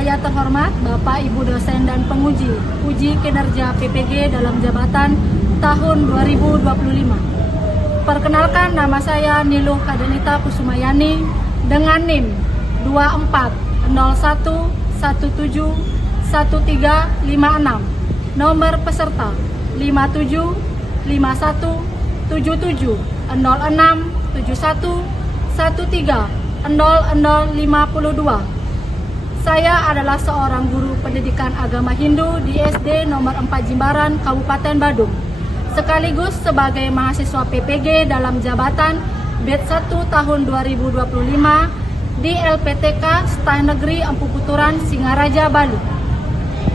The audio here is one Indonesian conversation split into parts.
Saya terhormat Bapak Ibu dosen dan penguji uji kinerja PPG dalam jabatan tahun 2025. Perkenalkan, nama saya Niluh Kadenita Kusumayani dengan NIM 2401171356. Nomor peserta 57517716130052. Saya adalah seorang guru pendidikan agama Hindu di SD nomor 4 Jimbaran, Kabupaten Badung, sekaligus sebagai mahasiswa PPG dalam jabatan batch 1 tahun 2025 di LPTK Setai Negeri Empu Puturan, Singaraja, Bali.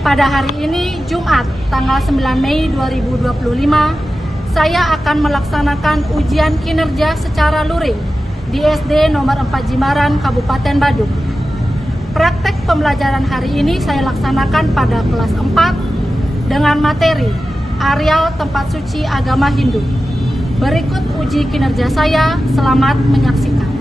Pada hari ini, Jumat, tanggal 9 Mei 2025, saya akan melaksanakan ujian kinerja secara luring di SD nomor 4 Jimbaran, Kabupaten Badung. Praktek pembelajaran hari ini saya laksanakan pada kelas 4 dengan materi areal tempat suci agama Hindu. Berikut uji kinerja saya, selamat menyaksikan.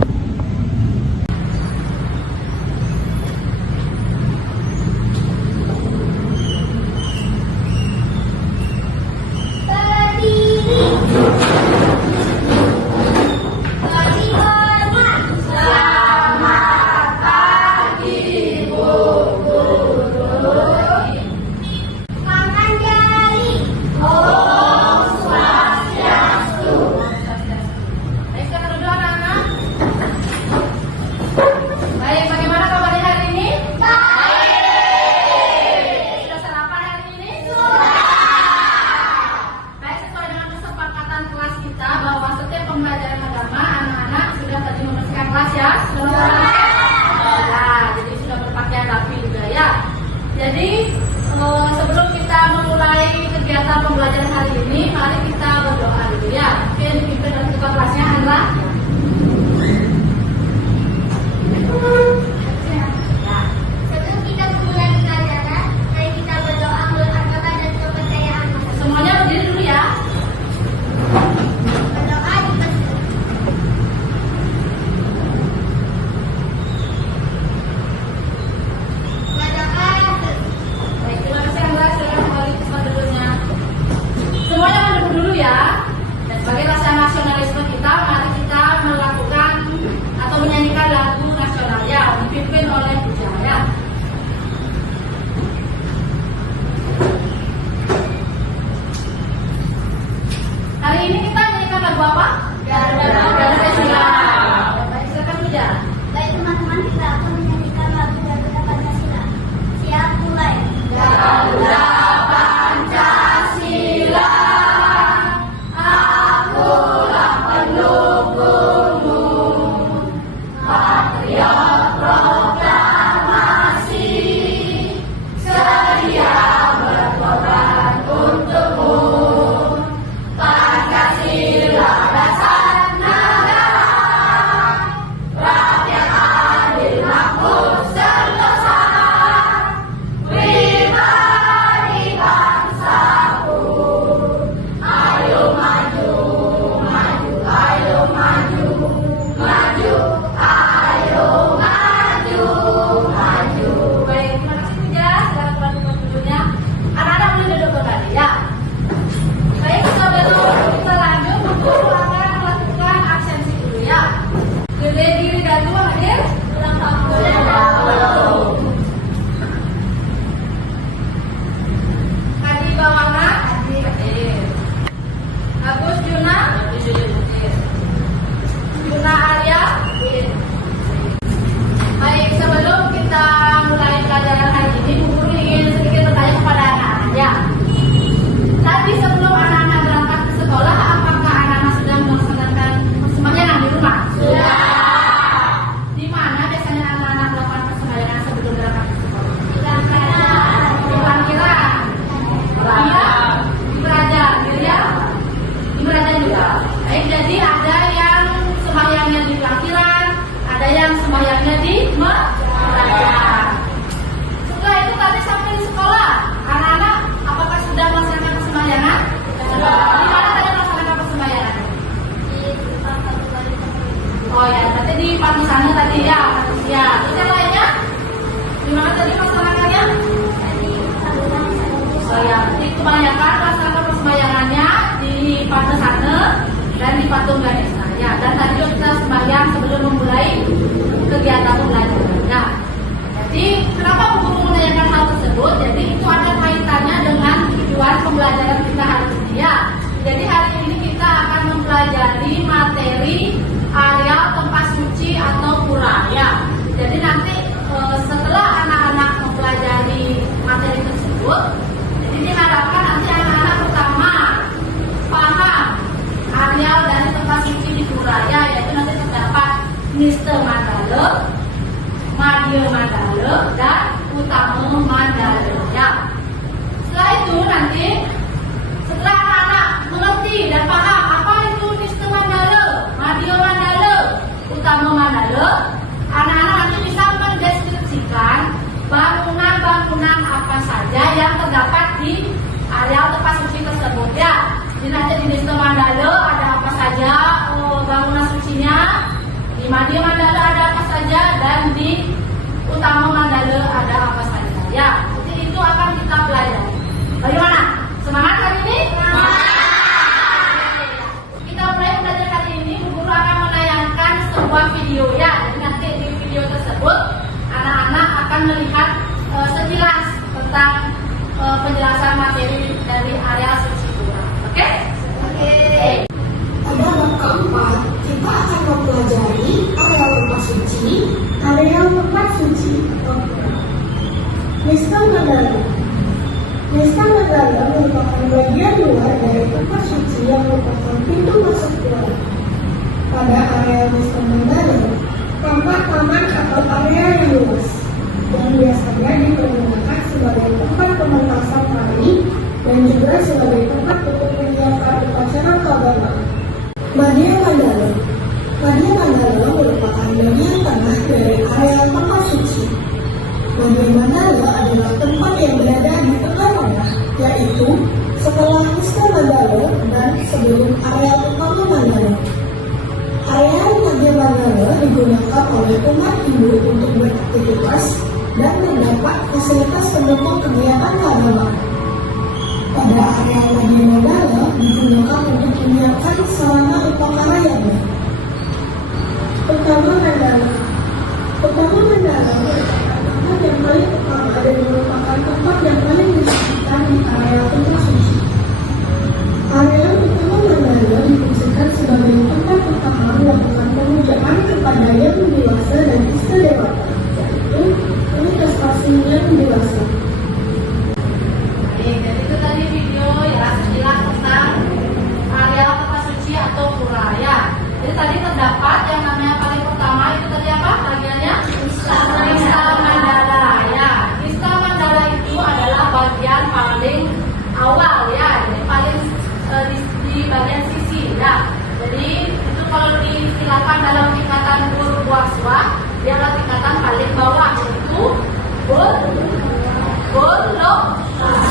Pembelajaran agama, anak-anak sudah tadi membersihkan kelas ya? Jadi sudah berpakaian rapi juga ya. Jadi sebelum kita memulai kegiatan pembelajaran hari ini, mari kita berdoa dulu ya. Oke, dipimpin oleh ketua kelasnya, Andra. Sebelum kita memulai pembelajaran, mari kita berdoa menurut agama dan kepercayaan. Semuanya berdiri dulu ya. Sebagai rasa nasionalisme kita, mari kita melakukan atau menyanyikan lagu nasional ya, dipimpin oleh Pujaya. Hari ini kita menyanyikan lagu apa? Garuda Pancasila. Baik, silakan Puja. Baik teman-teman, kita akan menyanyikan lagu Garuda Pancasila. Siap, mulai. Garuda Pancasila, akulah pendukungmu, patriot proklamasi, sedia berkorban untukmu. Pancasila dasar Jadi kebanyakan melaksanakan persembahyangannya di pada sana dan di patung Ganesha. Ya, dan tadi kita sembahyang sebelum memulai kegiatan pembelajarannya. Jadi kenapa guru menanyakan hal tersebut? Jadi itu ada kaitannya dengan tujuan pembelajaran kita hari ini ya. Jadi hari ini kita akan mempelajari materi areal tempat suci atau pura ya. Jadi nanti setelah anak-anak mempelajari materi tersebut, jadi diharapkan nanti anak-anak pertama paham areal dari tempat suci di pura ya, yaitu nanti terdapat Niste Mandala, Madya Mandala, dan Utama Mandala ya. Setelah itu nanti setelah anak-anak mengerti dan paham apa itu Niste Mandala, Madya Mandala, Utama Mandala, anak-anak nanti bisa mendeskripsikan bangunan-bangunan apa saja yang terdapat di areal tempat suci tersebut ya. Jadi nanti di Niste Mandala ada apa saja bangunan sucinya, di Madya Mandala ada apa saja, dan di Utama Mandala ada apa saja ya. Jadi itu akan kita pelajari. Bagaimana? Semangat hari ini? Kita mulai belajar kali ini. Guru akan menayangkan sebuah video ya. Jadi nanti di video tersebut anak-anak akan melihat sekilas tentang penjelasan materi dari area suci pura. Oke? Oke. Pada bab keempat, kita akan mempelajari areal tempat suci. Areal tempat suci atau pura. Niste Mandala. Niste Mandala merupakan bagian luar dari tempat suci yang merupakan pintu masuk pura. Pada areal Niste Mandala, tampak taman atau area yang luas, yang biasanya dipergunakan sebagai tempat pementasan tari dan juga sebagai tempat untuk menyiapkan upacara keagamaan. Madya Mandala. Madya Mandala merupakan bagian tengah dari areal tempat suci. Madya Mandala adalah tempat yang berada di tengah-tengah, yaitu setelah Niste Mandala dan sebelum areal utama Mandala. Areal Madya Mandala digunakan oleh umat Hindu untuk beraktivitas dan mendapat fasilitas pendukung kegiatan keagamaan. Pada areal Madya Mandala digunakan untuk menyiapkan sarana upacara yang baik. Utama Mandala. Utama Mandala merupakan tempat yang paling utama dan merupakan tempat yang paling disaksikan di areal tempat suci. Areal utama Mandala difungsikan sebagai tempat utama melakukan pemujaan kepada yang dewasa dan Ista Dewata, yaitu manifestasi yang dewasa. Jadi itu tadi video ya sekilas tentang areal tempat suci atau pura ya. Jadi tadi terdapat yang namanya paling pertama itu tadi apa bagiannya? Niste Mandala ya. Niste Mandala itu adalah bagian paling awal ya. Jadi paling di bagian sisi ya. Jadi itu kalau diistilahkan dalam tingkatan Purwaswa, dia adalah tingkatan paling bawah yaitu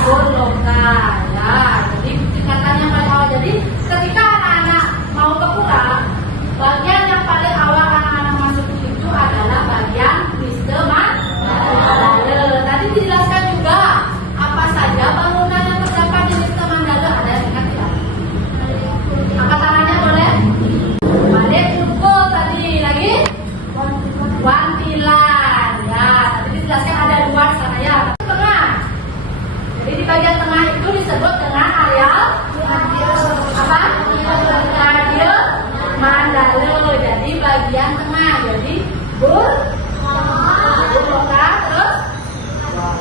Goloka ya. Jadi tingkatannya paling awal. Jadi ketika anak-anak mau ke pura, bagian yang paling awal anak-anak masuk itu adalah bagian Niste Mandala. Tadi dijelaskan juga apa saja bangunan yang terdapat di Niste Mandala. Ada yang ingat tidak? Angkat tangannya boleh? Balik cukup tadi lagi. Wantilan ya. Tadi dijelaskan ada dua di sana ya. Tengah. Jadi di bagian tengah itu disebut dengan areal apa? Madya Mandala. Jadi bagian tengah. Jadi Goloka terus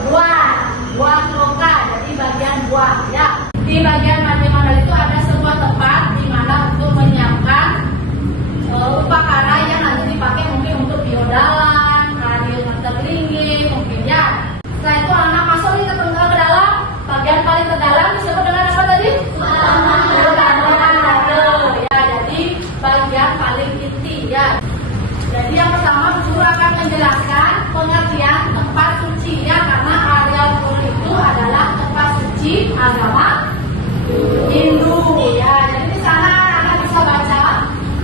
buah loka. Jadi bagian buah ya. Di bagian Madya Mandala itu ada sebuah tempat di mana untuk menyiapkan upacara yang nanti dipakai mungkin untuk biodalan, radio terlinggi mungkin ya. Setelah itu anak masuk nih ke dalam, bagian paling ke dalam disebut dengan apa tadi? Utama Mandala ya. Jadi bagian paling inti ya. Jadi yang pertama guru akan menjelaskan pengertian tempat suci ya, karena areal pura itu adalah tempat suci agama Hindu ya. Jadi di sana anak bisa baca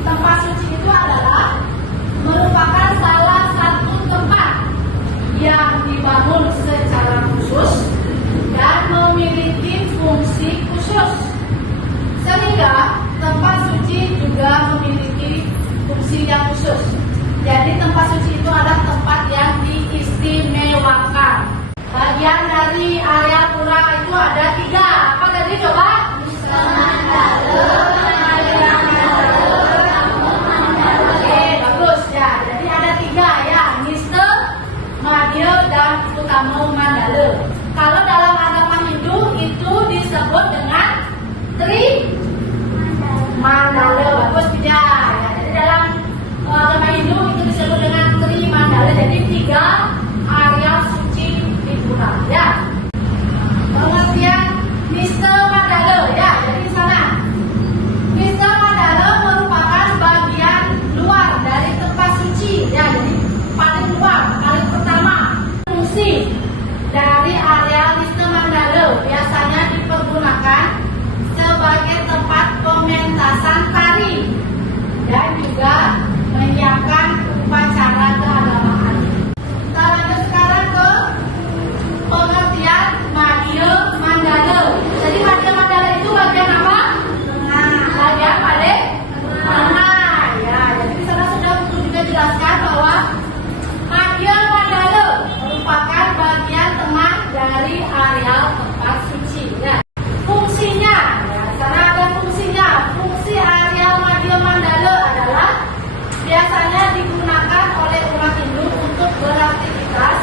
tempat suci itu adalah merupakan salah satu tempat yang dibangun secara khusus dan memiliki fungsi yang khusus. Jadi tempat suci itu adalah tempat yang diistimewakan. Bagian dari area pura itu ada 3. Apa tadi coba? Oke, bagus ya. Jadi ada 3 ya, Niste, Madya, dan Utama Mandala. Kalau dalam agama Hindu itu disebut dengan Tri Mandala. Bagus tidak? Ya, jadi dalam agama Hindu itu disebut dengan Tri Mandala. Jadi 3 area suci di pura. Ya. Pengertian Niste Mandala. Ya, jadi di sana. Niste Mandala merupakan bagian luar dari tempat suci. Ya, jadi paling luar, paling pertama. Fungsi dari area Niste Mandala biasanya dipergunakan sebagai tempat pementasan tari dan juga menyiapkan upacara keagamaan. Kita lanjut sekarang ke pengertian Madya Mandala. Jadi Madya Mandala itu bagian apa? Bagian paling tengah. Ya, jadi di sana sudah juga jelaskan bahwa Madya Mandala merupakan bagian tengah dari areal tempat suci. Ya. Fungsinya, ya, di sana ada fungsinya. Fungsi areal Madya Mandala adalah biasanya digunakan oleh umat Hindu untuk beraktivitas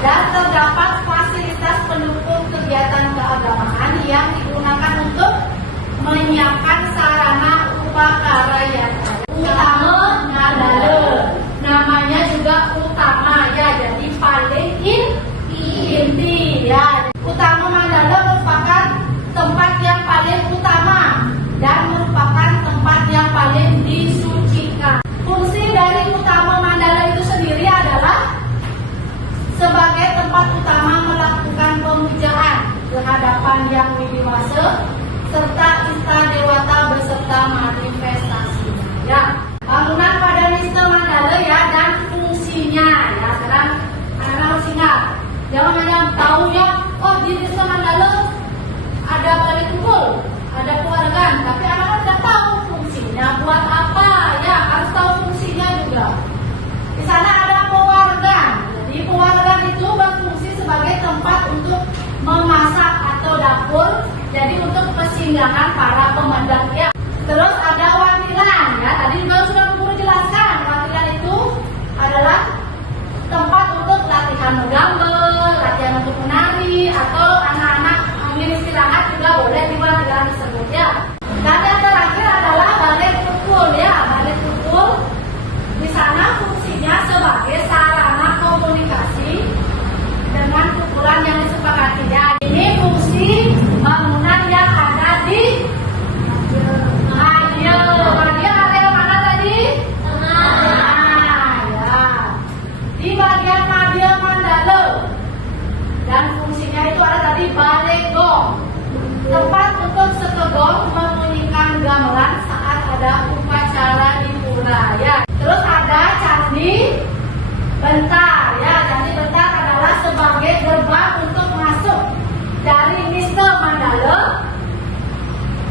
dan terdapat fasilitas pendukung kegiatan keagamaan yang digunakan untuk menyiapkan sarana upacara yang ada. Utama Mandala, namanya juga utama ya, jadi paling inti ya. Utama Mandala merupakan tempat yang paling utama dan merupakan tempat yang paling disucikan. Fungsi dari Utama Mandala itu sendiri adalah sebagai tempat utama melakukan pemujaan kehadapan Yang Widiwasa serta Ista Dewata beserta manifestasi. Ya, bangunan pada Niste Mandala ya dan fungsinya ya. Sekarang anak harus ingat, jangan hanya tahu ya, oh di Niste Mandala ada balai kumpul, ada penghargaan, tapi anak-anak tidak tahu fungsinya buat apa ya, harus tahu fungsinya juga. Di sana ada pewargaan. Jadi pewargaan itu berfungsi sebagai tempat untuk memasak atau dapur, jadi untuk persinggahan para pemandang ya. Terus ada watilan ya, tadi juga sudah guru jelaskan, watilan itu adalah tempat untuk latihan menggambar, latihan untuk menari, atau anak-anak ingin istirahat juga boleh di watilan tersebut ya. Dan yang terakhir adalah balai kumpul ya, balai kumpul di sana fungsinya sebagai sarana komunikasi dengan kumpulan yang disepakati ya. Ini fungsi bangunan yang ada di Madya area mana tadi? Tengah ya. Di bagian Madya Mandala. Dan fungsinya itu ada tadi balai gong, tempat untuk sekegong membunyikan gamelan saat ada upacara di pura ya. Terus ada Candi Bentar ya. Candi Bentar adalah sebagai gerbang untuk masuk dari Niste Mandala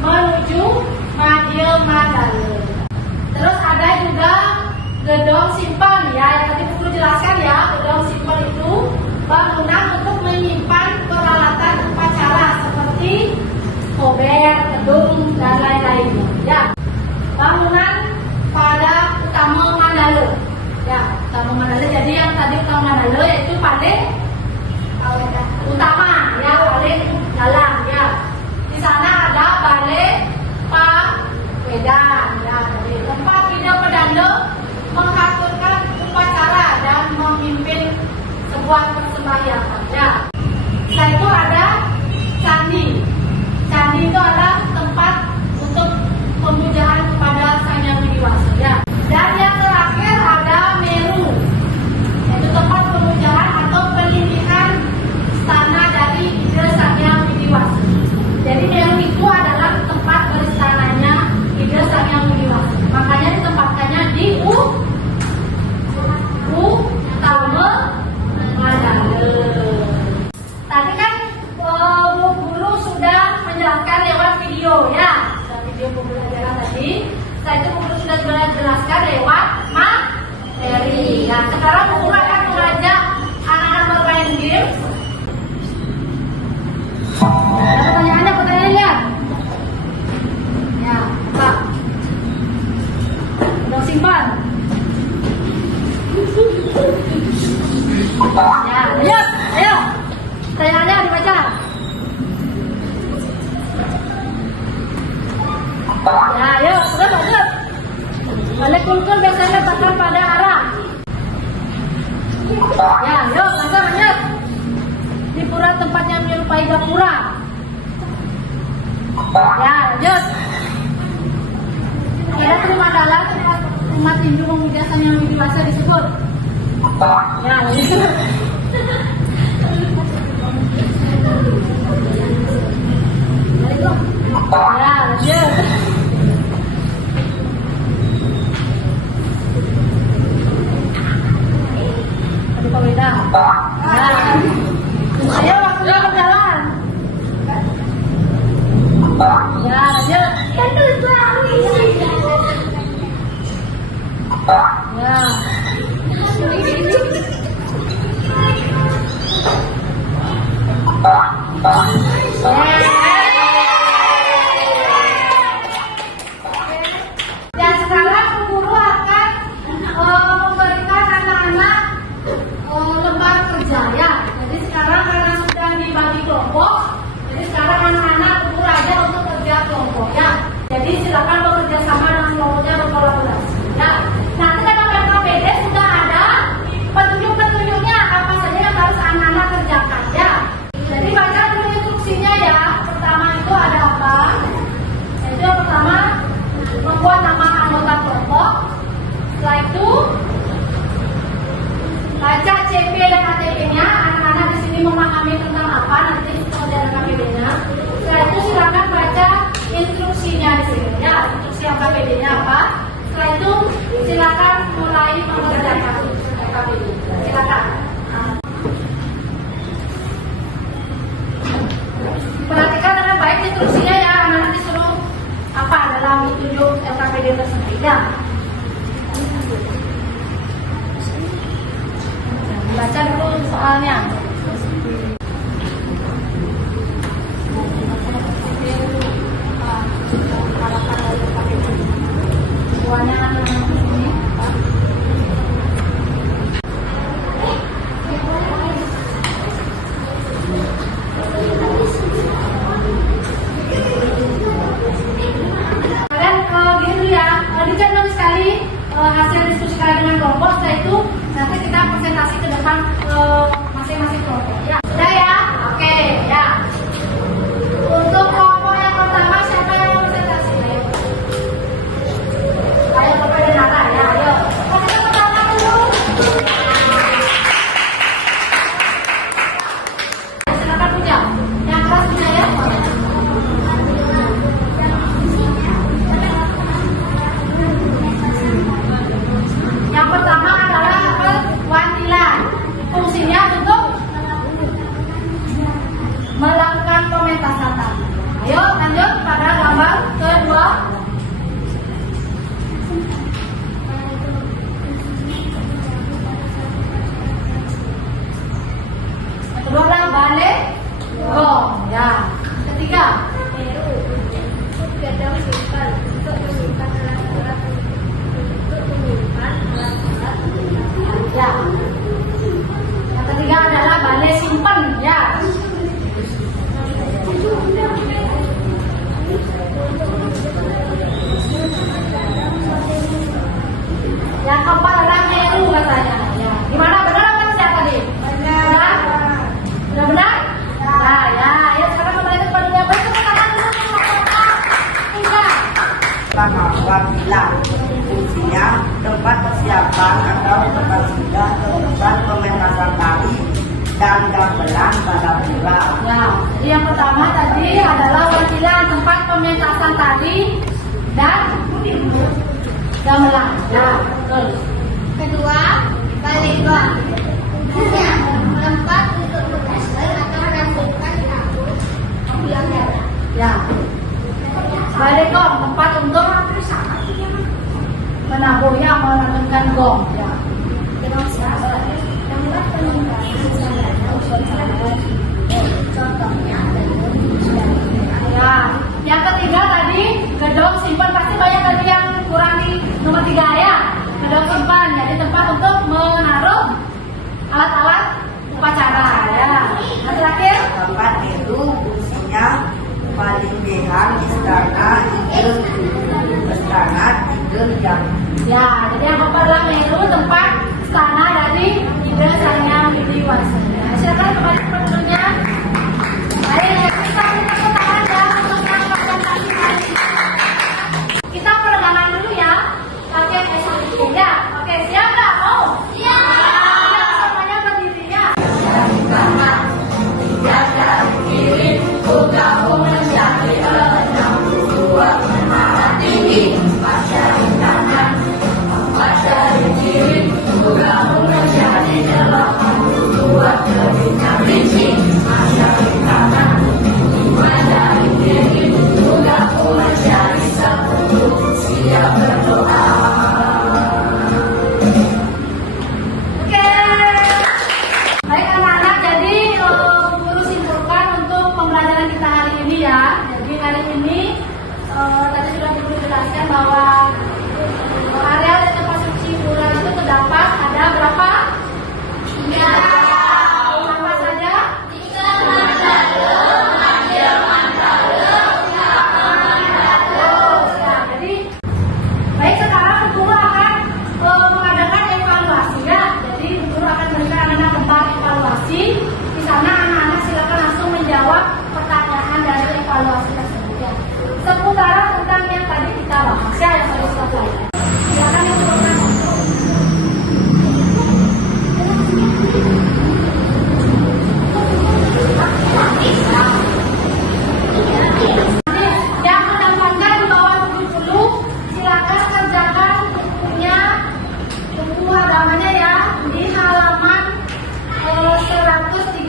menuju Madya Mandala. Terus ada juga Gedong Simpan ya, yang tadi guru jelaskan ya. Gedong Simpan itu bangunan untuk menyimpan peralatan upacara seperti kober, kedung, dan lain-lainnya ya. Bangunan pada Utama Mandala ya, Utama Mandala. Jadi yang tadi Utama Mandala yaitu paling utama ya, paling dalam ya. Di sana ada balai Pawedan ya, jadi tempat Ida Pedanda mengaturkan upacara dan memimpin sebuah persembahyangan ya. Setelah itu ada candi. Candi itu adalah tempat untuk pemujaan kepada Sang Yang Widiwasa ya. Dan yang terakhir ada Meru, yaitu tempat pemujaan atau penindikan istana dari Ida Sang Yang Widiwasa. Jadi Meru itu adalah tempat beristananya Ida Sang Yang Widiwasa. Makanya ditempatkannya di Utama Mandala. Tadi kan guru sudah menjelaskan lewat video ya, video pembelajaran tadi. Setelah itu guru sudah jelaskan lewat materi. Ya, sekarang guru akan mengajak anak-anak bermain games. Ada pertanyaannya? Ya, Pak. Udah simpan. Ya, lihat, ayo. Pertanyaannya dibaca. Ya, ayo, terus lanjut. Balik kultur biasanya letakkan pada arah. Ya, yuk, lanjut. Di pura tempat yang menyerupai gapura. Ya, lanjut. Ada rumah dalam tempat tinju pemujasan yang lebih dewasa disebut. Ya, lanjut. Ya, lanjut. Aduh, Pak Weda. Nah, ayo waktunya berjalan. Ya, lanjut. Ya. Dan sekarang guru akan memberikan anak-anak lembar kerja ya. Jadi sekarang karena sudah dibagi kelompok, jadi sekarang anak-anak guru aja untuk kerja kelompok ya. Jadi silakan bekerja sama dengan kelompoknya berkolaborasi ya. Nanti dalam PKPD sudah ada petunjuk-petunjuknya apa saja yang harus anak-anak kerjakan ya. Jadi baca dulu instruksinya ya. Pertama itu ada apa? Itu yang pertama membuat nama anggota kelompok. Setelah itu baca CP dan KTP-nya. Anak-anak di sini memahami tentang apa nanti pelajaran KPD-nya. Setelah itu silakan baca instruksinya di sini ya. Instruksi yang KPD-nya apa? Setelah itu silakan mulai mengerjakan KPD. Silakan. Perhatikan dengan baik instruksinya ya. Anak-anak disuruh apa dalam tunjuk LKPD tersebut ya. Baca dulu soalnya. Soalnya anak-anak di sini. Kalian gini ya, dicatat sekali hasil diskusi kalian dengan kelompok. Setelah itu nanti kita presentasi ke depan masing-masing kelompok. Ya, sudah ya? Oke, ya. Untuk kelompok yang pertama siapa yang mau presentasi? Ayo kepada Nara ya, ayo. Kita pertama dulu. Silakan punya. Yang kelas punya ya. Yang pertama adalah perwakilan. Fungsinya untuk melakukan pementasan tadi. Ayo lanjut pada gambar kedua. Kedua adalah balik gong ya. Ketiga ya. Yang ketiga adalah balai simpen ya. Yang keempat adalah meru katanya ya. Gimana, benar apa tidak tadi? Benar. Sudah benar? Nah ya, ayo sekarang kembali ke dunia. Bertepuk tangan dulu. Perwakilan fungsinya tempat persiapan atau tempat sudah tempat pementasan tari dan gamelan pada pura. Ya, jadi yang pertama tadi adalah wakilan tempat pementasan tadi dan gamelan. Ya, betul. Kedua, balegong. Fungsinya tempat untuk mengajar atau melakukan ambulan darah. Ya. Balegong tempat untuk menabuh ya, melantunkan gong ya. Tempat penyimpanan sarana upacara. Contohnya Ya, yang ketiga tadi gedung simpan, pasti banyak tadi yang kurang di nomor 3 ya. Gedung simpan, jadi tempat untuk menaruh alat-alat upacara ya. Nah, terakhir Tempat itu fungsinya paling behan istana itu yang ya, jadi yang keempat adalah meru tempat istana dari ide Sanyang Widiwasana. Silakan kembali ke penduduknya. Baik, kita tepuk tangan ya untuk yang presentasi hari ini. Kita peregangan dulu ya, pakai SOP ya. Oke, siap nggak? Mau? Siap. Semuanya berdiri ya. Oke. Baik anak-anak, jadi guru simpulkan untuk pembelajaran kita hari ini ya. Jadi hari ini tadi sudah guru jelaskan bahwa areal dan tempat suci pura itu terdapat ada berapa? 3. Apa saja? 3. Jadi baik, sekarang guru akan mengadakan evaluasi ya. Jadi guru akan memberikan anak-anak tempat evaluasi. Di sana anak-anak silakan langsung menjawab pertanyaan dari evaluasi tersebut ya. Seputaran tentang yang tadi kita bahas ya, yang tadi sudah pelajari. Silakan yang pertama. Yang mendapatkan di bawah 70, silakan kerjakan buku halamannya ya di halaman 133.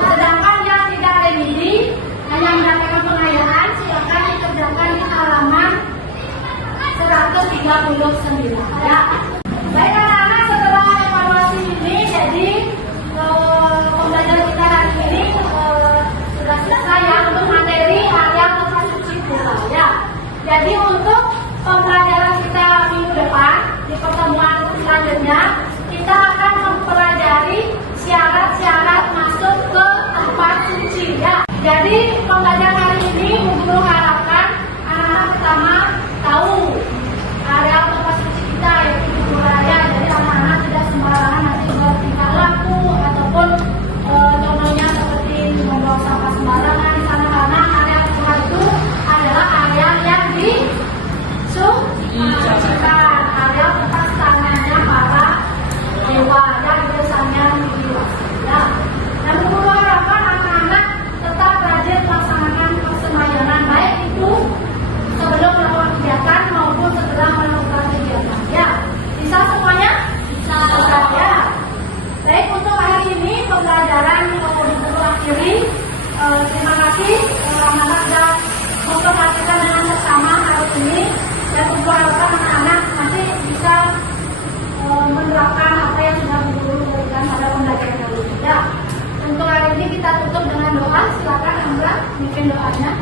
Sedangkan yang tidak remedi, hanya mendapatkan pengayaan, silakan dikerjakan di halaman 139 ya. Baik anak-anak, setelah evaluasi ini, jadi pembelajaran kita hari ini sudah selesai ya untuk materi areal tempat suci pura ya. Jadi untuk pembelajaran kita minggu depan di pertemuan selanjutnya, kita akan mempelajari syarat-syarat masuk ke tempat suci ya. Jadi pembelajaran hari ini guru harapkan anak-anak pertama tahu areal tempat suci kita yaitu di pura ya. Jadi anak-anak tidak sembarangan nanti bertingkah laku ataupun contohnya seperti membawa sampah sembarangan di sana, karena area pura itu adalah area yang disucikan, area tempat tangannya para dewa yang biasanya diwasana. Dan guru harapkan anak-anak tetap rajin melaksanakan persemayanan, baik itu sebelum melakukan kegiatan maupun setelah melakukan kegiatan ya. Bisa semuanya? Bisa ya. Baik, untuk hari ini pembelajaran guru akhiri. Terima kasih anak-anak sudah memperhatikan dengan bersama hari ini, dan guru harapkan anak-anak nanti bisa menerapkan apa yang sudah guru berikan pada pembelajaran kali ini ya. Untuk hari ini kita tutup dengan doa. Silakan Amra, bikin doanya.